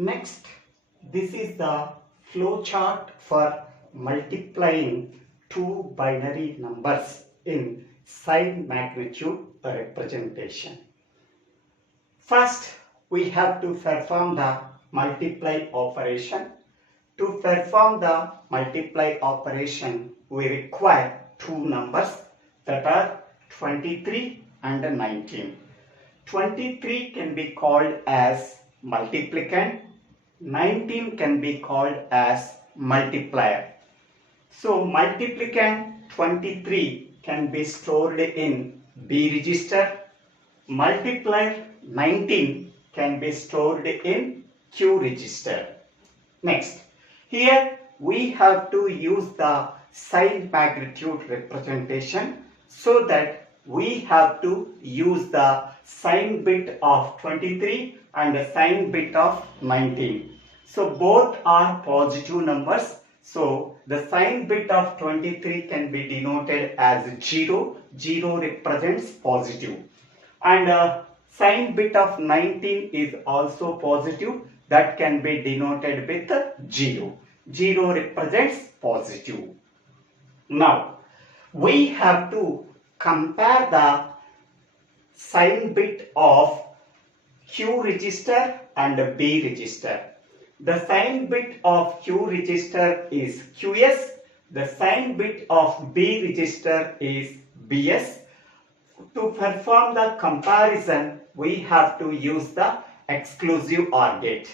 Next, this is the flow chart for multiplying two binary numbers in sign magnitude representation. First, we have to perform the multiply operation. To perform the multiply operation, we require two numbers that are 23 and 19. 23 can be called as multiplicand, 19 can be called as multiplier. So multiplicand 23 can be stored in B register, multiplier 19 can be stored in Q register. Next, here we have to use the sign magnitude representation, so that we have to use the sign bit of 23 and the sign bit of 19. So both are positive numbers. So the sign bit of 23 can be denoted as 0. 0 represents positive. And sign bit of 19 is also positive. That can be denoted with 0. 0 represents positive. Now, we have to compare the sign bit of Q register and B register. The sign bit of Q register is QS. The sign bit of B register is BS. To perform the comparison, we have to use the exclusive OR gate.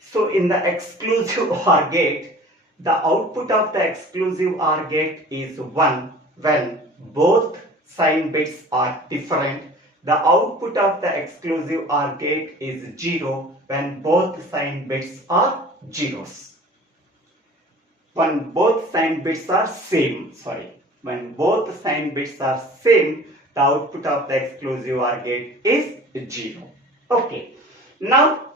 So in the exclusive OR gate, the output of the exclusive OR gate is 1 when both sign bits are different. The output of the exclusive OR gate is 0 when both sign bits are zeros. When both sign bits are same, when both sign bits are same, the output of the exclusive OR gate is 0. Okay. Now,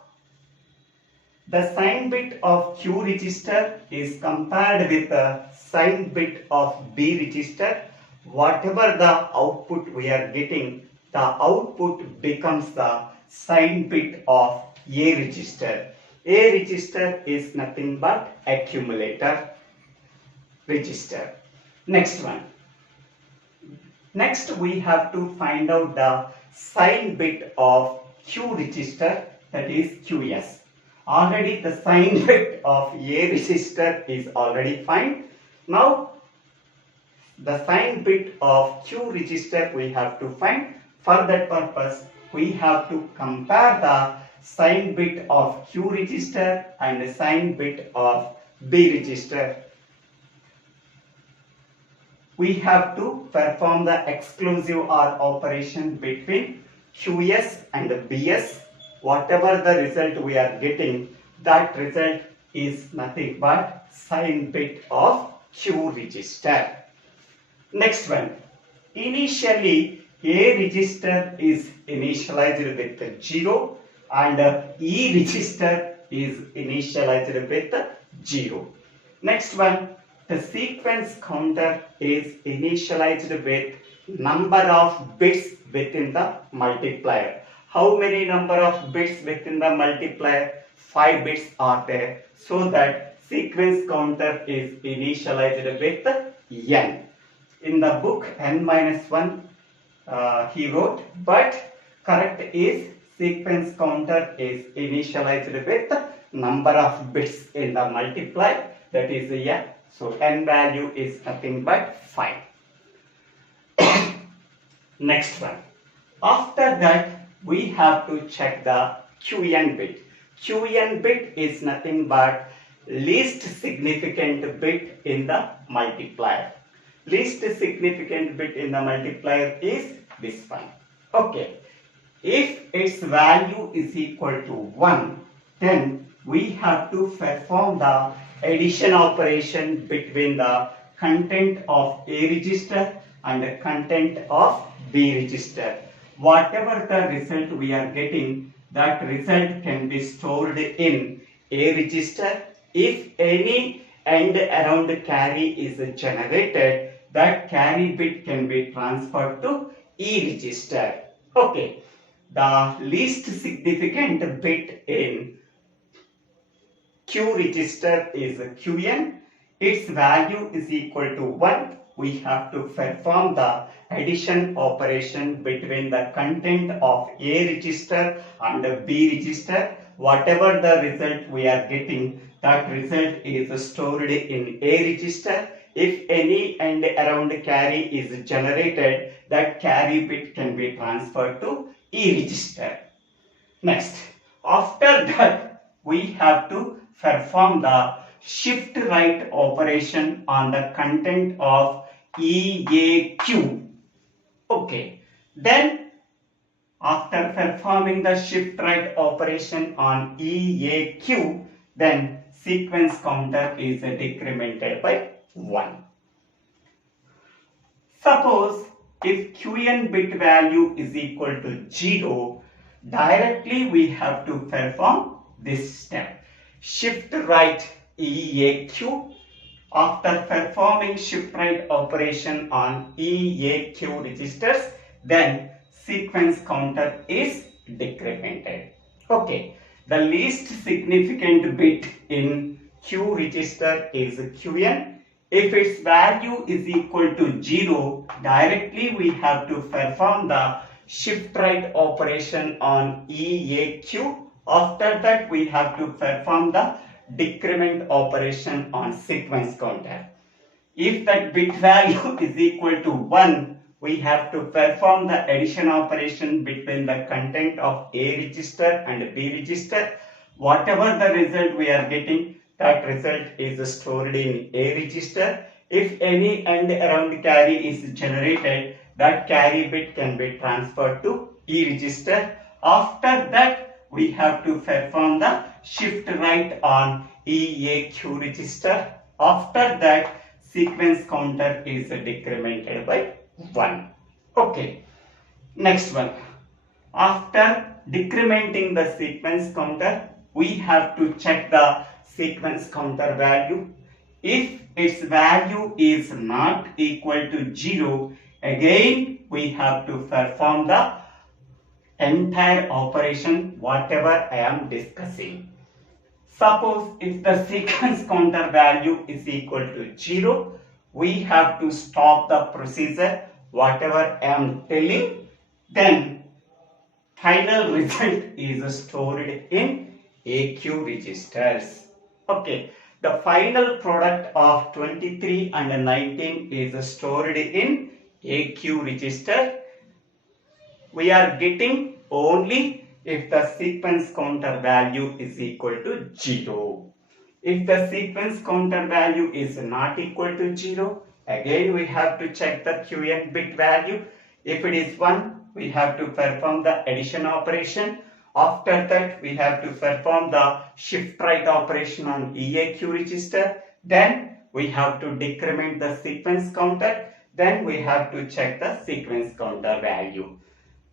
the sign bit of Q register is compared with the sign bit of B register. Whatever the output we are getting, the output becomes the sign bit of A register. A register is nothing but accumulator register. Next one. Next, we have to find out the sign bit of Q register, that is QS. Already the sign bit of A register is already found. Now, the sign bit of Q register we have to find. For that purpose, we have to compare the sign bit of Q register and the sign bit of B register. We have to perform the exclusive OR operation between QS and BS. Whatever the result we are getting, that result is nothing but sign bit of Q register. Next one. Initially, A register is initialized with 0 and E register is initialized with 0. Next one. The sequence counter is initialized with number of bits within the multiplier. How many number of bits within the multiplier? 5 bits are there. So that sequence counter is initialized with n. In the book n-1 he wrote, but correct is sequence counter is initialized with number of bits in the multiplier, that is n. So n value is nothing but 5. Next one. After that, we have to check the Qn bit. Qn bit is nothing but least significant bit in the multiplier. Least significant bit in the multiplier is this one. Okay. If its value is equal to 1, then we have to perform the addition operation between the content of A register and the content of B register. Whatever the result we are getting, that result can be stored in A register. If any end around carry is generated, that carry bit can be transferred to E register. Okay. The least significant bit in Q register is Qn, its value is equal to 1. We have to perform the addition operation between the content of A register and B register. Whatever the result we are getting, that result is stored in A register. If any and around carry is generated, that carry bit can be transferred to E register. Next, after that, we have to perform the shift right operation on the content of EAQ. Okay, then after performing the shift right operation on EAQ, then sequence counter is decremented by 1. Suppose if Qn bit value is equal to 0, directly we have to perform this step. Shift right EAQ. After performing shift right operation on EAQ registers, then sequence counter is decremented. Okay, the least significant bit in Q register is Qn. If its value is equal to 0, directly we have to perform the shift right operation on EAQ. After that, we have to perform the decrement operation on sequence counter. If that bit value is equal to 1, we have to perform the addition operation between the content of A register and B register. Whatever the result we are getting, that result is stored in A register. If any and around carry is generated, that carry bit can be transferred to E register. After that, we have to perform the shift right on EAQ register. After that, sequence counter is decremented by 1. Okay, next one. After decrementing the sequence counter, we have to check the sequence counter value. If its value is not equal to 0, again we have to perform the entire operation whatever I am discussing. Suppose if the sequence counter value is equal to 0, we have to stop the procedure whatever I am telling. Then final result is stored in AQ registers. Okay, the final product of 23 and 19 is stored in AQ register. We are getting only if the sequence counter value is equal to 0. If the sequence counter value is not equal to 0, again we have to check the Qn bit value. If it is 1, we have to perform the addition operation. After that, we have to perform the shift right operation on EAQ register. Then we have to decrement the sequence counter. Then we have to check the sequence counter value.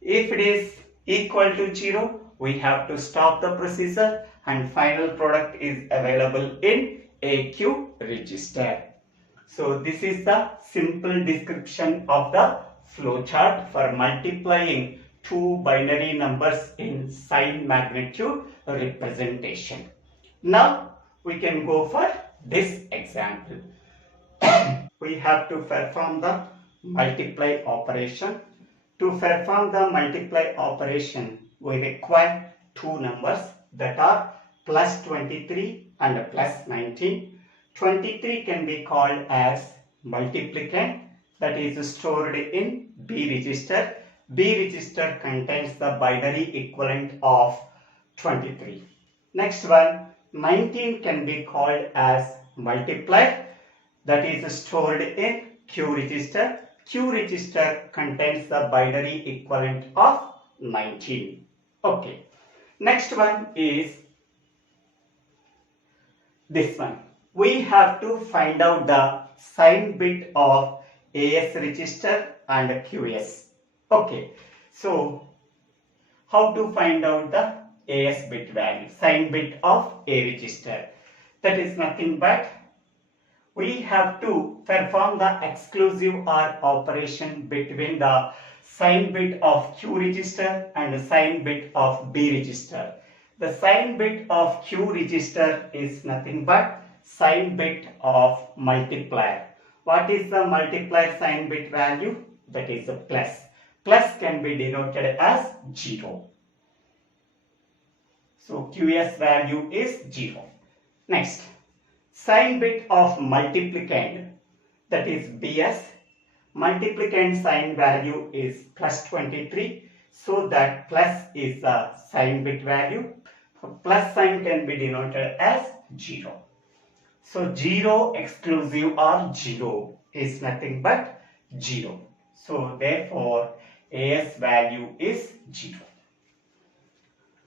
If it is equal to 0, we have to stop the procedure and final product is available in AQ register. So this is the simple description of the flowchart for multiplying two binary numbers in sign magnitude representation. Now we can go for this example. We have to perform the multiply operation. To perform the multiply operation, we require two numbers that are plus 23 and plus 19. 23 can be called as multiplicand, that is stored in B register. B register contains the binary equivalent of 23. Next one, 19 can be called as multiplied, that is stored in Q register. Q register contains the binary equivalent of 19. Okay. Next one is this one. We have to find out the sign bit of AS register and QS. Okay. So, how to find out the AS bit value, sign bit of A register? That is nothing but we have to perform the exclusive OR operation between the sign bit of Q register and the sign bit of B register. The sign bit of Q register is nothing but sign bit of multiplier. What is the multiplier sign bit value? That is a plus. Plus can be denoted as 0. So QS value is 0. Next, sign bit of multiplicand, that is BS. Multiplicand sign value is plus 23. So that plus is the sign bit value. Plus sign can be denoted as 0. So 0 exclusive or 0 is nothing but 0. So therefore AS value is 0.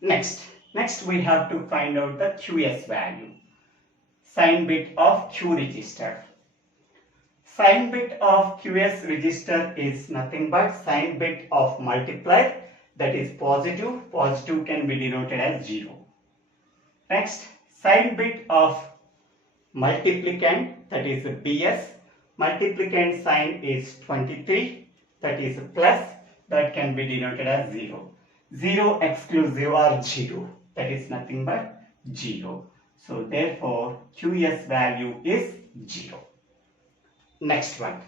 Next we have to find out the QS value. Sign bit of Q register. Sign bit of QS register is nothing but sign bit of multiplier, that is positive. Positive can be denoted as 0. Next, sign bit of multiplicand, that is BS. Multiplicand sign is 23, that is plus, that can be denoted as 0. 0 exclusive or 0, that is nothing but 0. So therefore QS value is 0. Next one.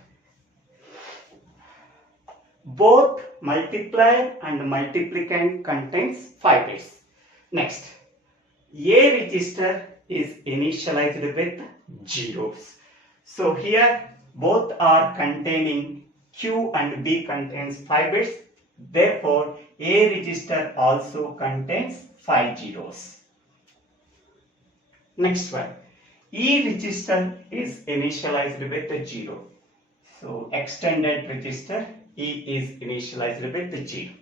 Both multiplier and multiplicand contains 5 bits. Next, A register is initialized with zeros. So here both are containing Q and B contains 5 bits. Therefore A register also contains 5 zeros. Next one. E register is initialized with 0. So extended register E is initialized with 0.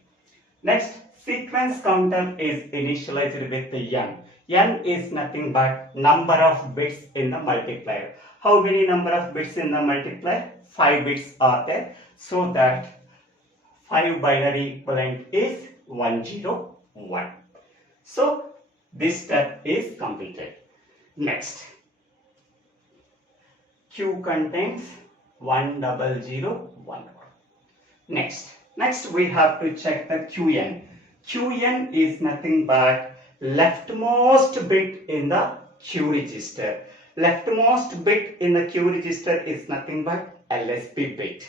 Next, sequence counter is initialized with N. N is nothing but number of bits in the multiplier. How many number of bits in the multiplier? 5 bits are there. So that 5 binary equivalent is 101. So this step is completed. Next, Q contains 10011. Next we have to check the Qn. Qn is nothing but leftmost bit in the Q register. Leftmost bit in the Q register is nothing but LSB bit.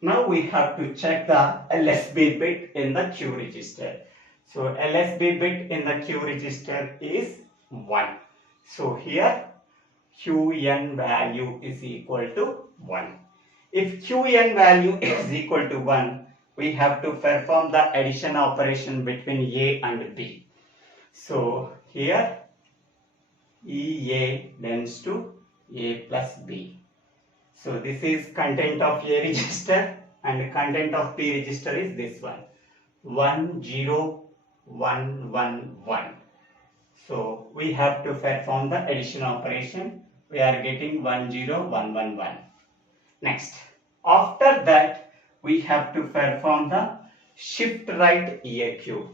Now we have to check the LSB bit in the Q register. So LSB bit in the Q register is 1. So here Qn value is equal to 1. If Qn value is equal to 1, we have to perform the addition operation between A and B. So here EA tends to A plus B. So this is content of A register and content of B register is this one, 10111. So we have to perform the addition operation. We are getting 10111. Next, after that we have to perform the shift right EAQ.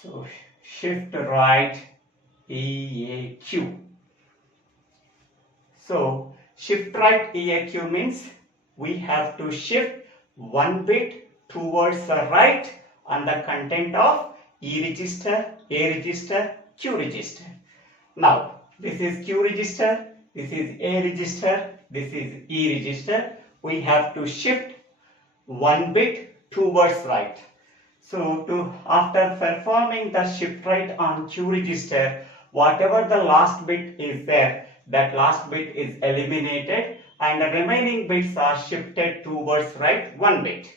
So shift right EAQ. So shift right EAQ means we have to shift one bit towards the right on the content of E register, A register, Q register. Now this is Q register, this is A register, this is E register. We have to shift one bit towards right. So after performing the shift right on Q register, whatever the last bit is there, that last bit is eliminated and the remaining bits are shifted towards right one bit.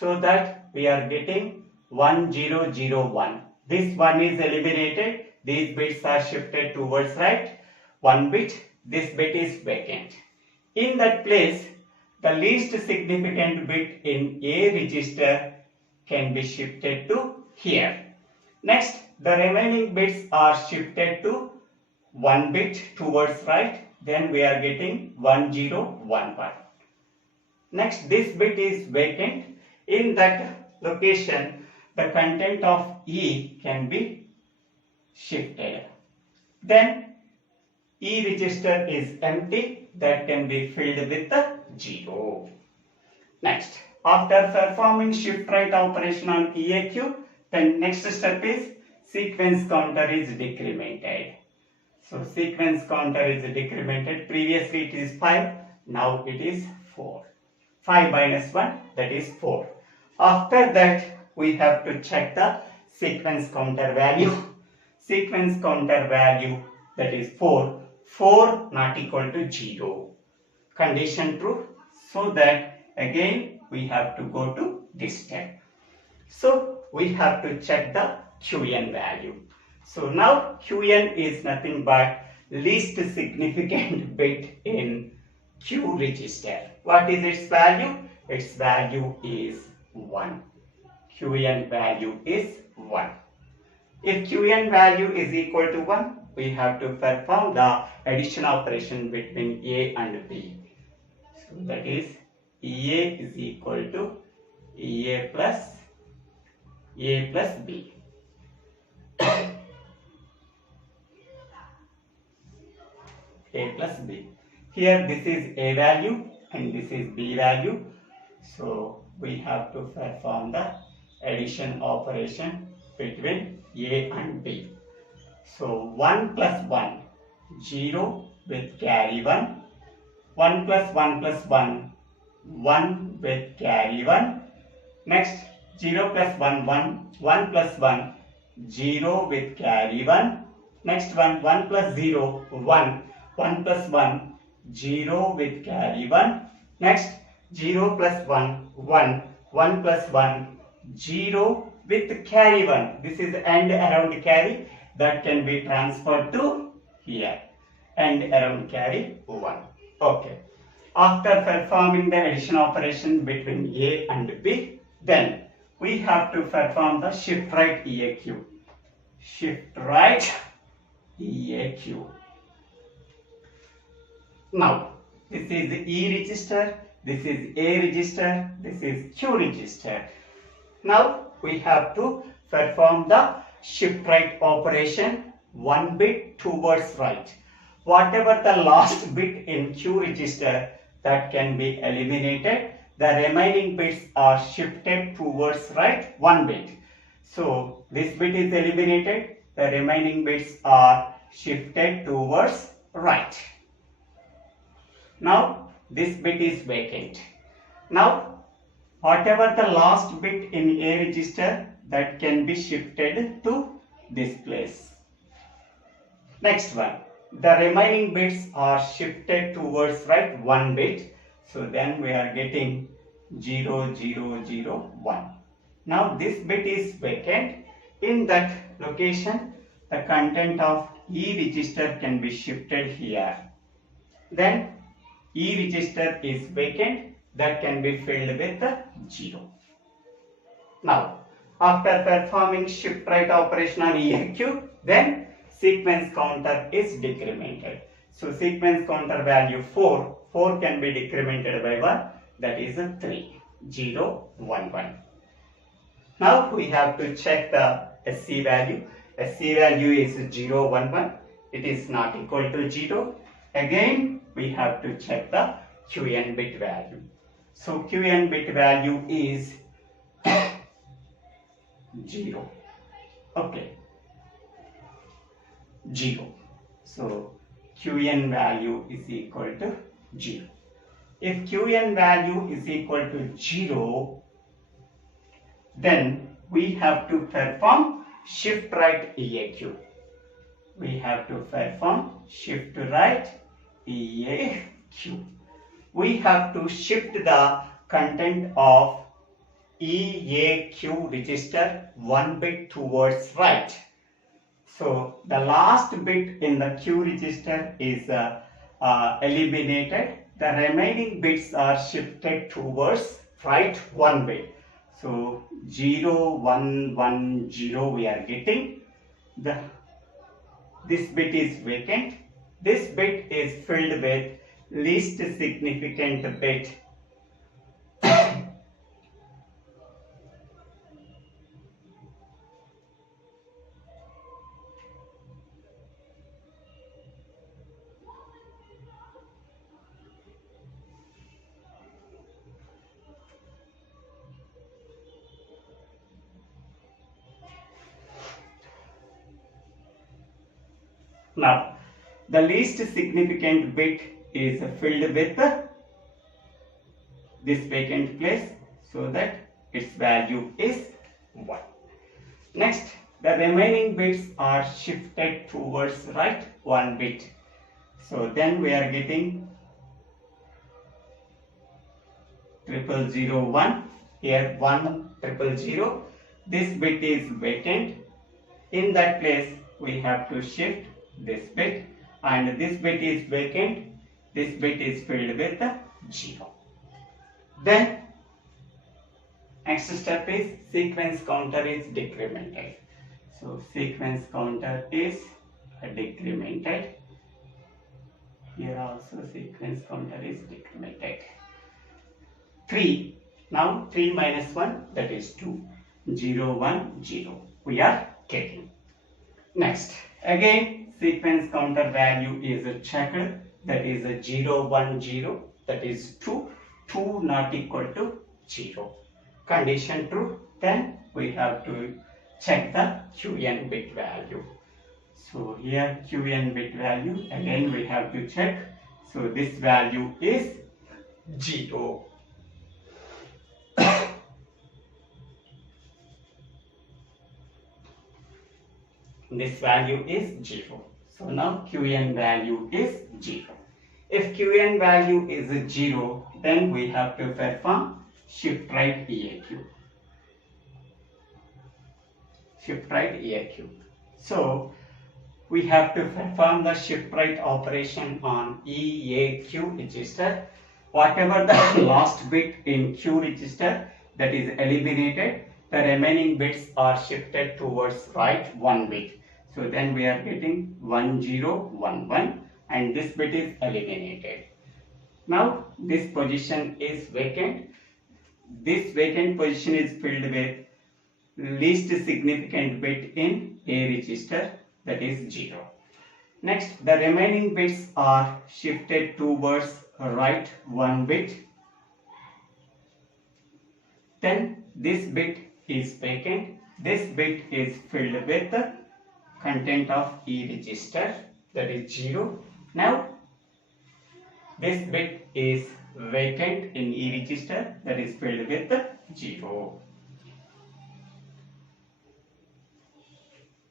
So that we are getting 1001. This one is eliminated. These bits are shifted towards right one bit. This bit is vacant. In that place, the least significant bit in A register can be shifted to here. Next, the remaining bits are shifted to one bit towards right. Then we are getting 1011. Next, this bit is vacant. In that location, the content of E can be shifted. Then E register is empty, that can be filled with the 0. Next, after performing shift right operation on EAQ, then next step is sequence counter is decremented. So sequence counter is decremented. Previously it is 5, now it is 4. 5 minus 1, that is 4. After that, we have to check the sequence counter value. Sequence counter value, that is 4. 4 not equal to 0. Condition true. So that again we have to go to this step. So we have to check the Qn value. So now Qn is nothing but least significant bit in Q register. What is its value? Its value is 1. Qn value is 1. If Qn value is equal to 1, we have to perform the addition operation between A and B. So that is EA is equal to A plus B. A plus B. Here this is A value and this is B value. So we have to perform the addition operation between A and B. So 1 plus 1, 0 with carry 1. 1 plus 1 plus 1, 1 with carry 1. Next 0 plus 1, 1. 1 plus 1, 0 with carry 1. Next one, 1 plus 0, 1. 1 plus 1, 0 with carry 1. Next 0 plus 1, 1. 1 plus 1, 0 with carry 1. This is and around carry that can be transferred to here. And around carry 1. Okay. After performing the addition operation between A and B, then we have to perform the shift right EAQ. Shift right EAQ. Now, this is E register, this is A register, this is Q register. Now, we have to perform the shift right operation 1 bit towards right. Whatever the last bit in Q register, that can be eliminated. The remaining bits are shifted towards right 1 bit. So, this bit is eliminated. The remaining bits are shifted towards right. Now, this bit is vacant. Now, whatever the last bit in A register, that can be shifted to this place. Next one, the remaining bits are shifted towards right 1 bit. So, then we are getting 0, 0, 0, 1. Now, this bit is vacant. In that location, the content of E register can be shifted here. Then, E register is vacant, that can be filled with 0. Now, after performing shift right operation on EAQ, then sequence counter is decremented. So, sequence counter value 4, 4 can be decremented by 1, that is 3, 0, 1, 1. Now, we have to check the SC value. SC value is 0, 1, 1. It is not equal to 0. Again, we have to check the Qn bit value. So, Qn bit value is 0. Okay. 0. So, Qn value is equal to 0. If Qn value is equal to 0, then we have to perform shift right EAQ. We have to perform shift right EAQ. We have to shift the content of EAQ register 1 bit towards right. So, the last bit in the Q register is eliminated. The remaining bits are shifted towards right 1 bit. So, 0, 1, 1, 0 we are getting. This bit is vacant. This bit is filled with least significant bit. Now, the least significant bit is filled with this vacant place, so that its value is 1. Next, the remaining bits are shifted towards right 1 bit. So then we are getting 0001, here 1000. This bit is vacant. In that place we have to shift this bit, and this bit is vacant. This bit is filled with 0. Then next step is sequence counter is decremented. So sequence counter is decremented. Here also sequence counter is decremented. 3. Now 3 minus 1, that is 2. 0, 1, 0. We are getting. Next, again sequence counter value is checked. That is a 0, 1, 0. That is 2. 2 not equal to 0. Condition true. Then we have to check the QN bit value. So here QN bit value, again we have to check. So this value is 0. This value is 0. So now QN value is 0. If QN value is 0, then we have to perform shift right EAQ. Shift right EAQ. So we have to perform the shift right operation on EAQ register. Whatever the last bit in Q register, that is eliminated, the remaining bits are shifted towards right 1 bit. So then we are getting 1011, and this bit is eliminated. Now this position is vacant. This vacant position is filled with least significant bit in A register, that is 0. Next, the remaining bits are shifted towards right 1 bit. Then this bit is vacant. This bit is filled with the content of E register, that is 0. Now this bit is vacant in E register, that is filled with 0.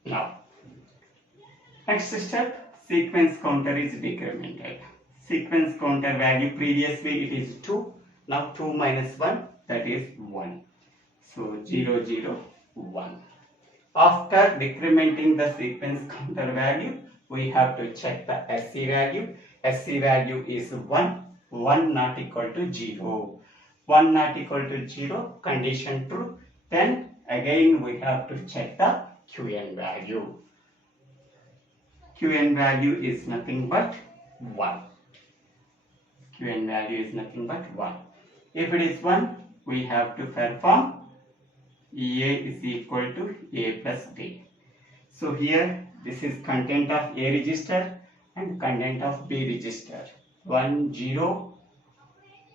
Now next step, sequence counter is decremented. Sequence counter value, previously it is 2, now 2 minus 1, that is 1. So 0, 0, 1. After decrementing the sequence counter value, we have to check the SC value. SC value is 1, 1 not equal to 0. 1 not equal to 0, condition true. Then again we have to check the QN value. QN value is nothing but 1. QN value is nothing but 1. If it is 1, we have to perform EA is equal to A plus B. So here this is content of A register and content of B register. 1, 0,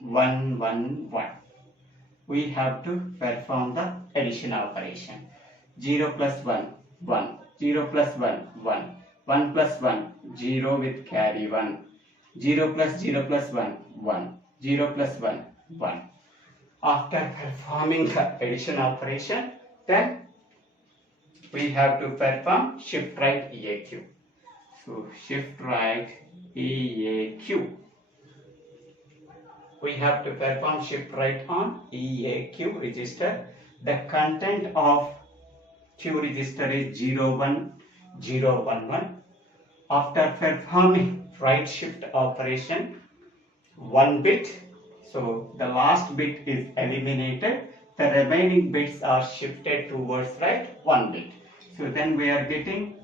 1, 1, 1. We have to perform the addition operation. 0 plus 1, 1. 0 plus 1, 1. 1 plus 1, 0 with carry 1. 0 plus 0 plus 1, 1. 0 plus 1, 1. After performing the addition operation, then we have to perform shift right EAQ. So shift right EAQ. We have to perform shift right on EAQ register. The content of Q register is 01011. After performing right shift operation, 1 bit, so the last bit is eliminated, the remaining bits are shifted towards right 1 bit. So then we are getting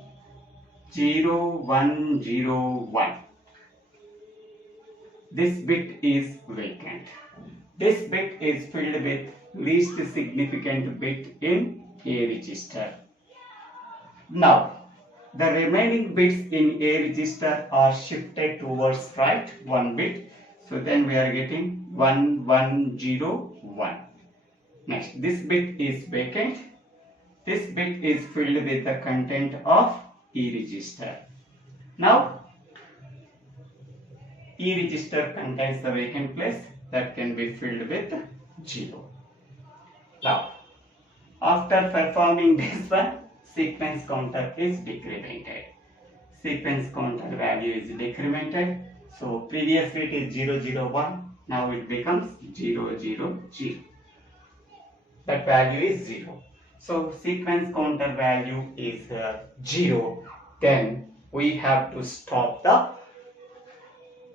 0101. This bit is vacant. This bit is filled with least significant bit in A register. Now the remaining bits in A register are shifted towards right 1 bit. So then we are getting 1101. Next, this bit is vacant. This bit is filled with the content of E register. Now E register contains the vacant place that can be filled with 0. Now after performing this one, sequence counter is decremented. Sequence counter value is decremented. So previously it is 001, now it becomes 000. That value is 0. So sequence counter value is 0. Then we have to stop the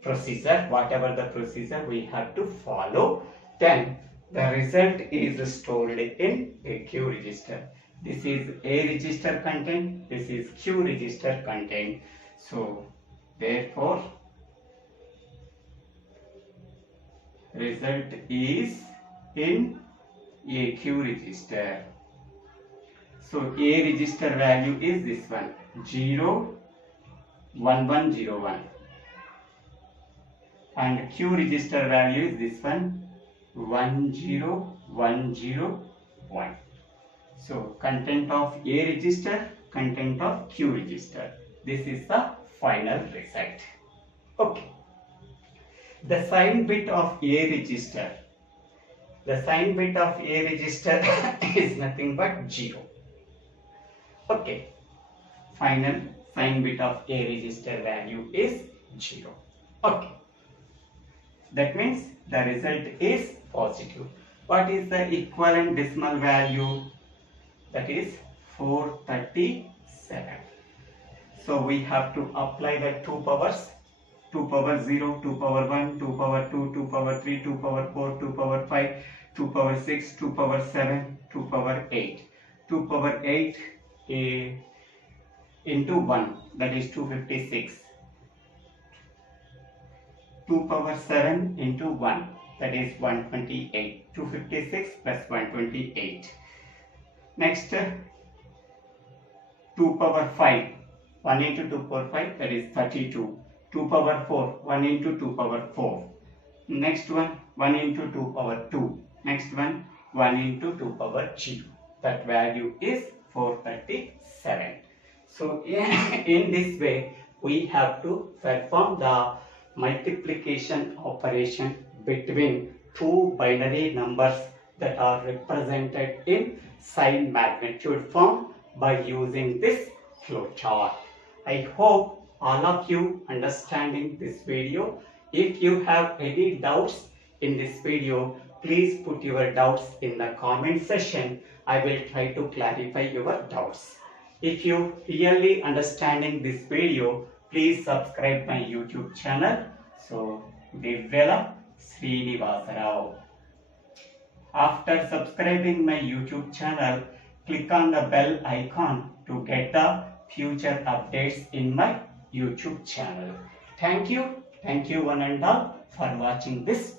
procedure, whatever the procedure we have to follow. Then the result is stored in a Q register. This is A register content, this is Q register content. So therefore result is in a Q register. So A register value is this one, 01101, and Q register value is this one, 10101. So content of A register, content of Q register. This is the final result. Okay. The sign bit of A register. The sign bit of A register is nothing but 0. Okay. Final sign bit of A register value is 0. Okay. That means the result is positive. What is the equivalent decimal value? That is 437. So we have to apply the 2 powers. 2 power 0, 2 power 1, 2 power 2, 2 power 3, 2 power 4, 2 power 5, 2 power 6, 2 power 7, 2 power 8. 2 power 8 into 1, that is 256. 2 power 7 into 1, that is 128. 256 plus 128. Next, 2 power 5. 1 into 2 power 5, that is 32. 2 power 4, 1 into 2 power 4. Next one, 1 into 2 power 2. Next one, 1 into 2 power 0. That value is 437. So in this way, we have to perform the multiplication operation between two binary numbers that are represented in sign magnitude form by using this flowchart. I hope all of you understanding this video. If you have any doubts in this video, please put your doubts in the comment section. I will try to clarify your doubts. If you really understanding this video, please subscribe my YouTube channel. So DIVVELA SRINIVASA. After subscribing my YouTube channel, click on the bell icon to get the future updates in my YouTube channel. Thank you one and all for watching this